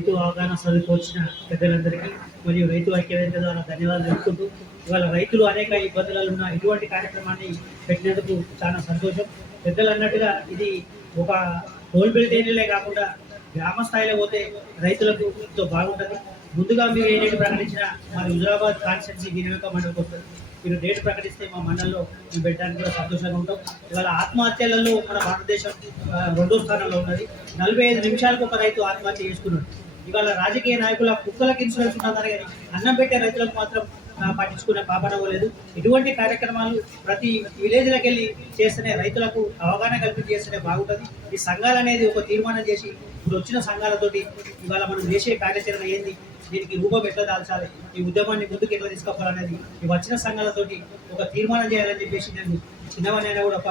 రైతు అవగాహన సభకు వచ్చిన పెద్దలందరికీ మరియు రైతు ఐక్యవేదిక ద్వారా ధన్యవాదాలు తెలుపుకుంటూ ఇవాళ రైతులు అనేక ఇబ్బందులలో ఉన్న ఇటువంటి కార్యక్రమాన్ని పెట్టినందుకు చాలా సంతోషం. పెద్దలు అన్నట్టుగా ఇది ఒక టోల్ బిల్ ఏరియాలే కాకుండా గ్రామ స్థాయిలో పోతే రైతులకు ఎంతో బాగుంటుంది. ముందుగా మీరు ఏ డేట్ ప్రకటించినా మరి హుజరాబాద్ కాన్స్టిట్యున్సీ వినియోగ మండలికి వస్తుంది. మీరు డేట్ ప్రకటిస్తే మా మండలిలో మేము పెట్టడానికి కూడా సంతోషంగా ఉంటాం. ఇవాళ ఆత్మహత్యలలో మన భారతదేశం రెండో స్థానంలో ఉన్నది. నలభై ఐదు నిమిషాలకు ఒక రైతు ఆత్మహత్య చేసుకున్నాడు. ఇవాళ రాజకీయ నాయకుల కుక్కలకు ఇన్సూరెన్స్ ఉన్నదని అన్నం పెట్టే రైతులకు మాత్రం పట్టించుకునే పాపనవ్వలేదు ఇటువంటి కార్యక్రమాలు ప్రతి విలేజ్లకు వెళ్ళి చేస్తేనే రైతులకు అవగాహన కల్పించి చేస్తేనే బాగుంటుంది. ఈ సంఘాలు అనేది ఒక తీర్మానం చేసి ఇప్పుడు వచ్చిన సంఘాలతోటి ఇవాళ మనం చేసే కార్యాచరణ ఏంది? దీనికి రూపం ఎట్లా దాల్చాలి? ఈ ఉద్యమాన్ని ముందుకు ఎట్లా తీసుకోవాలనేది ఈ వచ్చిన సంఘాలతోటి ఒక తీర్మానం చేయాలని చెప్పేసి నేను చిన్నవనైనా కూడా ఒక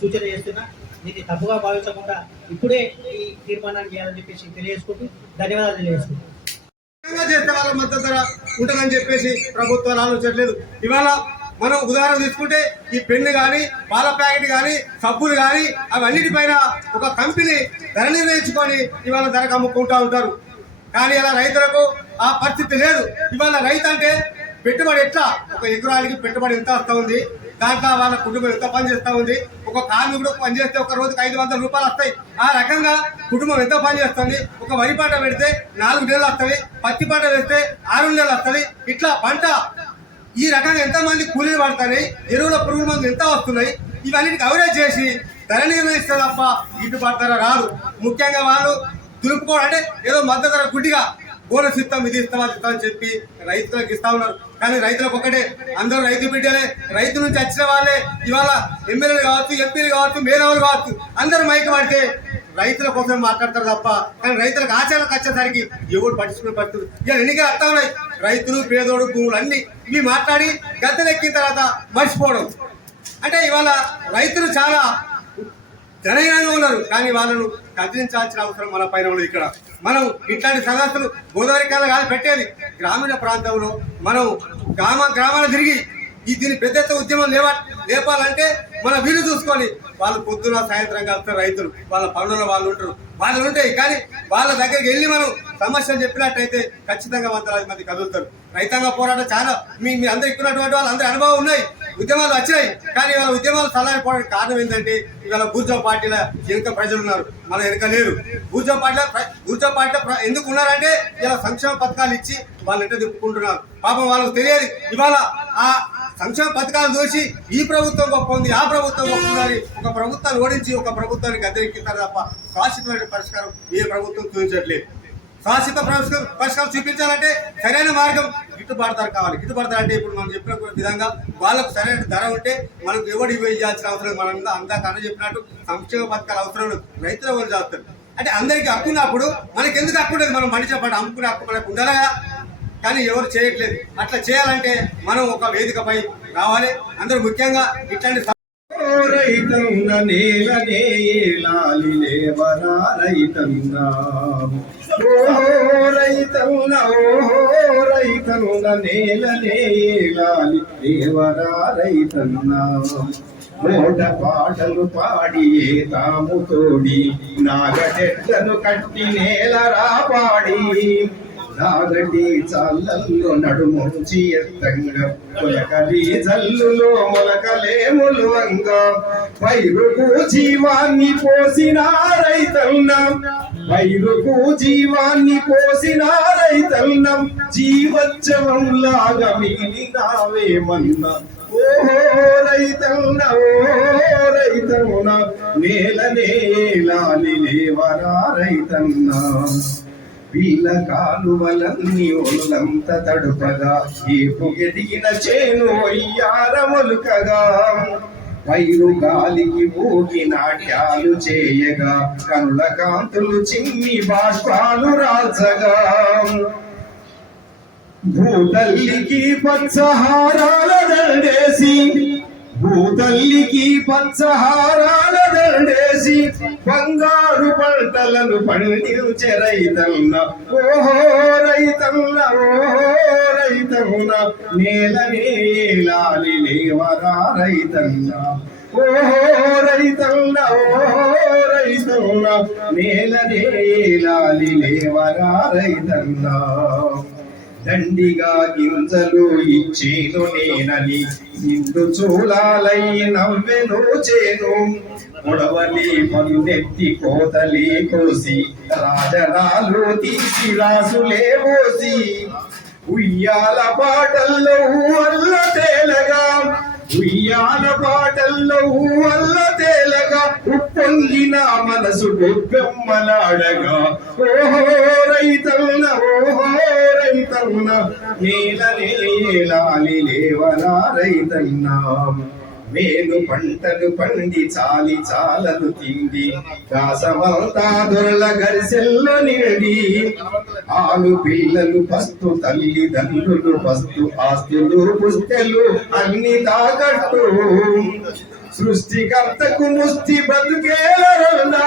సూచన చేస్తున్నా. దీన్ని తప్పుగా భావించకుండా ఇప్పుడే ఈ తీర్మానాన్ని చేయాలని చెప్పేసి తెలియజేసుకుంటూ ధన్యవాదాలు తెలియజేసుకుంటూ చేస్తే వాళ్ళ మద్దతు ధర ఉంటుందని చెప్పేసి ప్రభుత్వాలు ఆలోచించట్లేదు. ఇవాళ మనం ఉదాహరణ తీసుకుంటే ఈ పెన్ను కానీ పాల ప్యాకెట్ కానీ సబ్బులు కానీ అవన్నిటిపైన ఒక కంపెనీ ధర నిర్ణయించుకొని ఇవాళ ధరకు అమ్ముకుంటా ఉంటారు. కానీ అలా రైతులకు ఆ పరిస్థితి లేదు. ఇవాళ రైతు అంటే పెట్టుబడి ఎట్లా? ఒక ఎకరానికి పెట్టుబడి ఎంత వస్తూ ఉంది? దాంట్లో వాళ్ళ కుటుంబం ఎంత పని చేస్తూ ఉంది. ఒక కార్మికుడు పని చేస్తే ఒక రోజుకి ఐదు వందల రూపాయలు వస్తాయి. ఆ రకంగా కుటుంబం ఎంత పని చేస్తుంది. ఒక వరి పంట పెడితే నాలుగు నెలలు వస్తుంది. పత్తి పంట వేస్తే ఆరు నెలలు వస్తుంది. ఇట్లా పంట ఈ రకంగా ఎంతమంది కూలీలు పడతాయి. ఎరువుల పురుగుల మందులు ఎంత వస్తున్నాయి? ఇవన్నీ కవరేజ్ చేసి ధర నిర్ణయిస్తే తప్ప గిట్టుబాటు ధర రాదు. ముఖ్యంగా వాళ్ళు దులుపుకోవడం అంటే ఏదో మద్దతు గుడ్డిగా బోనస్ ఇస్తాం ఇది ఇస్తాం అది అని చెప్పి రైతులకు ఇస్తా ఉన్నారు. కానీ రైతులకు ఒకటే అందరూ రైతు బిడ్డలే. రైతు నుంచి వచ్చిన వాళ్ళే. ఇవాళ ఎమ్మెల్యేలు కావచ్చు ఎంపీలు కావచ్చు మేధావులు కావచ్చు అందరూ మైకి పడితే రైతుల కోసం మాట్లాడతారు తప్ప కానీ రైతులకు ఆచరణకు వచ్చేసరికి ఎవరు పట్టించుకునే పరిస్థితులు? ఇక ఎన్నికలు వస్తా ఉన్నాయి. రైతులు పేదోడు భూములు అన్ని. ఇవి మాట్లాడి గద్దెనెక్కిన తర్వాత మర్చిపోవడం. అంటే ఇవాళ రైతులు చాలా జనహీనంగా ఉన్నారు కానీ వాళ్ళను కదిలించాల్సిన అవసరం మన పైన ఉన్నది ఇక్కడ. మనం ఇట్లాంటి సదస్సులు గోదావరి కాలం కాదు పెట్టేది. గ్రామీణ ప్రాంతంలో మనం గ్రామ గ్రామాలు తిరిగి ఈ దీని పెద్ద ఉద్యమం లేవా లేపాలంటే మన వీలు చూసుకొని వాళ్ళు పొద్దున సాయంత్రం కలుస్తారు రైతులు వాళ్ళ పనుల వాళ్ళు ఉంటారు. వాళ్ళు ఉంటాయి కానీ వాళ్ళ దగ్గరికి వెళ్ళి మనం సమస్యలు చెప్పినట్టయితే ఖచ్చితంగా వందలాది మంది కదులుతారు. రైతాంగ పోరాటం చాలా మీ మీ అందరు ఇక్కున్నటువంటి వాళ్ళు అందరి అనుభవం ఉన్నాయి. ఉద్యమాలు వచ్చినాయి కానీ ఇవాళ ఉద్యమాలు చల్లారిపోవడానికి కారణం ఏంటంటే ఇవాళ బూర్జా పార్టీల వెనుక ప్రజలు ఉన్నారు. మన వెనుక లేరు. బూర్జా పార్టీల భూజో పార్టీలో ఎందుకు ఉన్నారంటే ఇలా సంక్షేమ పథకాలు ఇచ్చి వాళ్ళు ఎట్లా తిప్పుకుంటున్నారు. పాపం వాళ్ళకి తెలియదు. ఇవాళ ఆ సంక్షేమ పథకాలు చూసి ఈ ప్రభుత్వం గొప్ప ఉంది ఆ ప్రభుత్వం గొప్ప ఉందని ఒక ప్రభుత్వాన్ని ఓడించి ఒక ప్రభుత్వానికి గద్దెక్కిస్తారు తప్ప శాశ్వతమైన పరిష్కారం ఏ ప్రభుత్వం చూపించట్లేదు. శాశ్వత పరిష్కారం పరిష్కారం చూపించాలంటే సరైన మార్గం గిట్టుబాటు ధర కావాలి. గిట్టుబాటు ధర అంటే ఇప్పుడు మనం చెప్పిన విధంగా వాళ్ళకు సరైన ధర ఉంటే మనకు ఎవడు ఇవ్వ ఇవ్వాల్సిన అవసరం మన మనం అంతా కన్న చెప్పినట్టు సంక్షేమ పథకాలు అవసరం రైతుల వాళ్ళు చేస్తారు? అంటే అందరికీ హక్కు ఉన్నప్పుడు మనకి ఎందుకు హక్కు ఉండదు? మనం మనిషి పాటు అమ్ముకునే హక్కు మనకు ఉండాలా కానీ ఎవరు చేయట్లేదు. అట్లా చేయాలంటే మనం ఒక వేదికపై రావాలి. అందరూ ముఖ్యంగా ఇట్లాంటి ఓ రైతన్న నేల నేలాలి లేవరా రైతన్న ఓ రైతన్న ఓ రైతన్న నేల నేలాలి లేవరా రైతన్న మోట పాటలు పాడి తాము తోడి నాగడెట్లను కట్టి నేలరా పాడి. నాగటి చాలల్లో నడుమొచ్చి ఎత్తంగా మొలకలి జల్లులో మొలకలే ములువంగా. పైరుకు జీవాన్ని పోసిన రైతల్నం పైరుకు జీవాన్ని పోసిన రైతన్నం జీవచ్చవం లాగా మిగిలినావేమన్నా ఓహో రైతన్న ఓ రైతన్న నేల నేలాలి లేవరా రైతన్నా. వీళ్ళ కాలువలన్నీ ఒళ్ళంత తడుపగా ఏపు ఎదిగిన చేను అయ్యారమొలుకగా పైరు గాలికి ఊగి నాట్యాలు చేయగా కనుల కాంతులు చిన్ని బాష్పాలు రాజగా. భూతల్లికి పచ్చహారాల దండేసి భూతల్లికి పచ్చహారాల దండేసి బంగారు పంటలను పండించే రైతన్న. ఓహో రైతన్న ఓహో రైతన్న నేల నేలాలి లేవరా రైతన్న. ఓహో రైతన్న ఓహో రైతన్న నేల నేలాలి లేవరా రైతన్నా. దండిగా గింజలు ఇచ్చేను నేనని. నిండు చూలాలై నవ్వెను చేను. పొడవలి పనునెత్తి కోతలే కోసి రాజరాలు తీసి రాసులే పోసి ఉయ్యాల పాటల్లో అల్ల తేలగా ఉయ్యాల పాటల్లో వల్ల తేలగా ఉప్పొంగిన మనసు బొబ్బెమ్మలాడగా ఓహో రైతన్న ఓహో రైతన్న నేల నేలాలి లేవనా రైతన్నా? మేలు పంటలు పండి చాలి చాలలు తిండి. కాసమంతా దొరల గరిసెల్లో నిండి. ఆలు పిల్లలు పస్తు తల్లిదండ్రులు పస్తు ఆస్తులు పుస్తెలు అన్ని తాకట్టు. సృష్టికర్తకు ముస్తి బ్రతుకేలరునా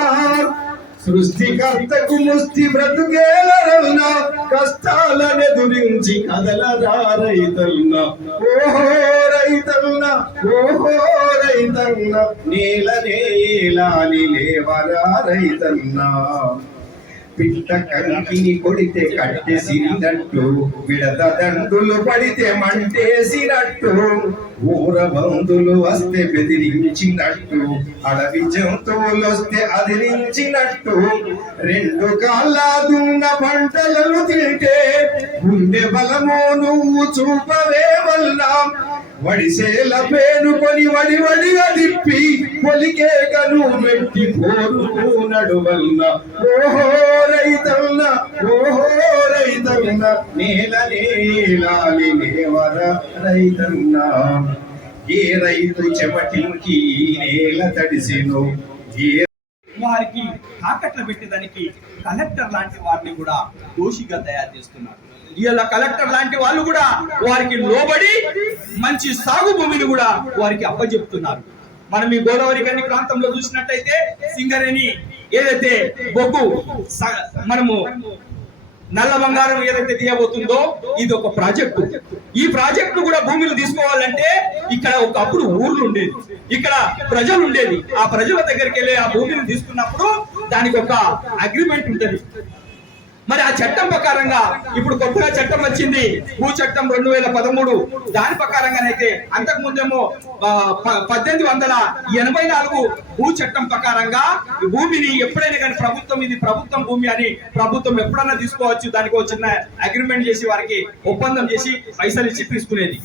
సృష్టికర్తకు ముష్టి బ్రతుకేలరునా కష్టాలనెదురించి కదలరా రైతన్న ఓహో! రైతన్న ఓహో రైతన్న నేల నేలాలి లేవరా రైతన్నా పిట్ట కంకిని కొడితే కట్టేసినట్టు విడత దండులు పడితే మంటేసినట్టు ఊర బంధులు వస్తే బెదిరించినట్టు అడవి జంతువులు వస్తే అదిరించినట్టు. రెండు కాళ్ళ దున్న పంటలను తింటే గుండె బలము నువ్వు చూపవే వల్లా. వడిసేల పేనుకొని వడి వడిగా దిప్పి పొలికే కను మెట్టి పోరు నడువల్ల. ఓహో రైతన్న ఓహో రైతన్న నేల నేలాలి నేవర రైతన్న. ఏ రైతు చెమటికి నేల తడిసెను ఏ వారికి తాకట్లు పెట్టేదానికి కలెక్టర్ లాంటి వారిని కూడా దోషిగా తయారు చేస్తున్నారు. ఇలా కలెక్టర్ లాంటి వాళ్ళు కూడా వారికి లోబడి మంచి సాగు భూమిని కూడా వారికి అప్పచెప్తున్నారు మనం ఈ గోదావరి కని ప్రాంతంలో చూసినట్టయితే సింగరేణి ఏదైతే బొగ్గు మనము నల్ల బంగారం ఏదైతే తీయబోతుందో ఇది ఒక ప్రాజెక్టు. ఈ ప్రాజెక్టు కూడా భూమిని తీసుకోవాలంటే ఇక్కడ ఒకప్పుడు ఊర్లు ఉండేది ఇక్కడ ప్రజలు ఉండేది ఆ ప్రజల దగ్గరికి వెళ్ళి ఆ భూమిని తీసుకున్నప్పుడు దానికి ఒక అగ్రిమెంట్ ఉంటుంది. మరి ఆ చట్టం ప్రకారంగా ఇప్పుడు కొత్తగా చట్టం వచ్చింది. భూ చట్టం రెండు వేల పదమూడు. దాని ప్రకారంగానైతే అంతకు ముందేమో ప- పద్దెనిమిది వందల ఎనభై నాలుగు భూ చట్టం ప్రకారంగా భూమిని ఎప్పుడైనా కానీ ప్రభుత్వం ఇది ప్రభుత్వం భూమి అని ప్రభుత్వం ఎప్పుడన్నా తీసుకోవచ్చు. దానికి చిన్న అగ్రిమెంట్ చేసి వారికి ఒప్పందం చేసి పైసలు ఇచ్చి తీసుకునేది.